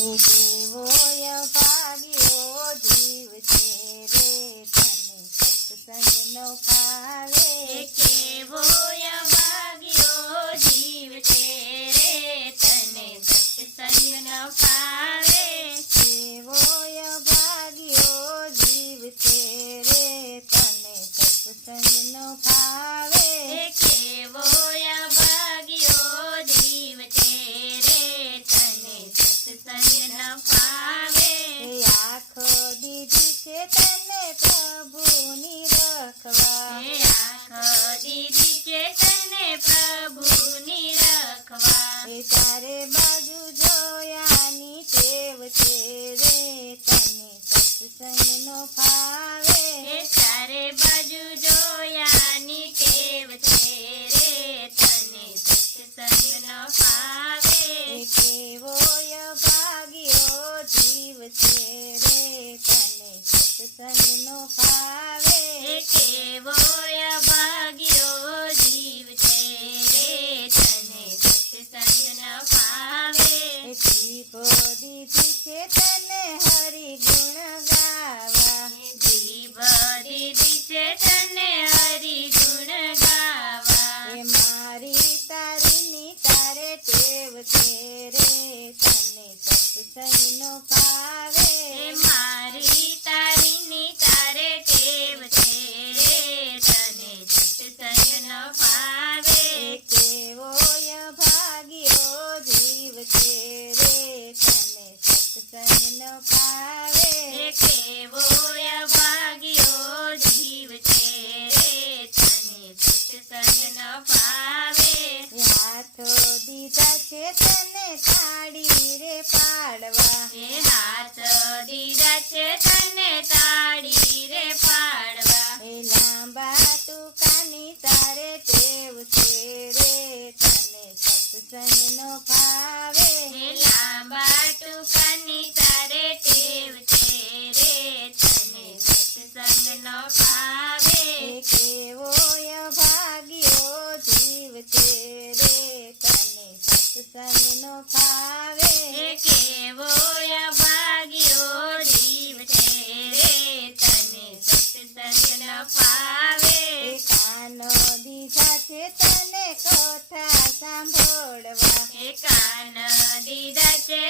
કેવોય ભાગ્યો જીવ છે રે તને સત્સંગ નો ફાવે કેવોય ભાગ્યો જીવ છે રે તને સત્સંગ ન ફાવે કેવોય ભાગ્યો જીવ છે રે તને સત્સંગ નો ફાવે કેવોય ભાગ્યો જીવ છે રે તને સત્સંગ ન ફાવે આંખો દીધી છે તને પ્રભુની રખવા આંખો દીધી છે તને પ્રભુની રખવા ચારે બાજુ જોયાની ટેવ છે રે તને સત્સંગ નો ફાવે ચારે બાજુ જોયાની ટેવ છે રે તને સત્સંગ ન ફાવે કેવોય ભાગ્યો જીવ છે રે તને સત્સંગ નો ફાવે કેવોય ભાગ્યો જીવ છે રે તને સત્સંગ ન ફાવે જીભો દીધી છે તને હરિ ગુણ ગાવા જીભ દીધી છે તને હરિ ગુણ ગાવા મારી તારીની તારે ટેવ છે રે તને સત્સંગ નો ફાવે મારી તારીની તારે ટેવ છે રે તને સત્સંગ ન ફાવે કેવોય ભાગ્યો જીવ છે રે તને સત્સંગ નો ફાવે કેવોય ભાગ્યો જીવ છે રે તને સત્સંગ ન ફાવે હાથો દીધા છે તને તાળી રે પાડવા હાથ દીધા છે તને તાળી રે પાડવા લાંબા તુકાની તારે ટેવ છે રે તને સત્સંગ નો ફાવે લાંબા ટૂંકાની તારે ટેવ છે રે તને સત્સંગ ન ફાવે કેવોય ભાગ્યો જીવ છે રે તને સત્સંગ નો ફાવે કેવોય ભાગ્યો જીવ છે રે તને સત્સંગ ન ફાવે કાનો દીધા છે તને કથા સાંભળવા કાન દીધા છે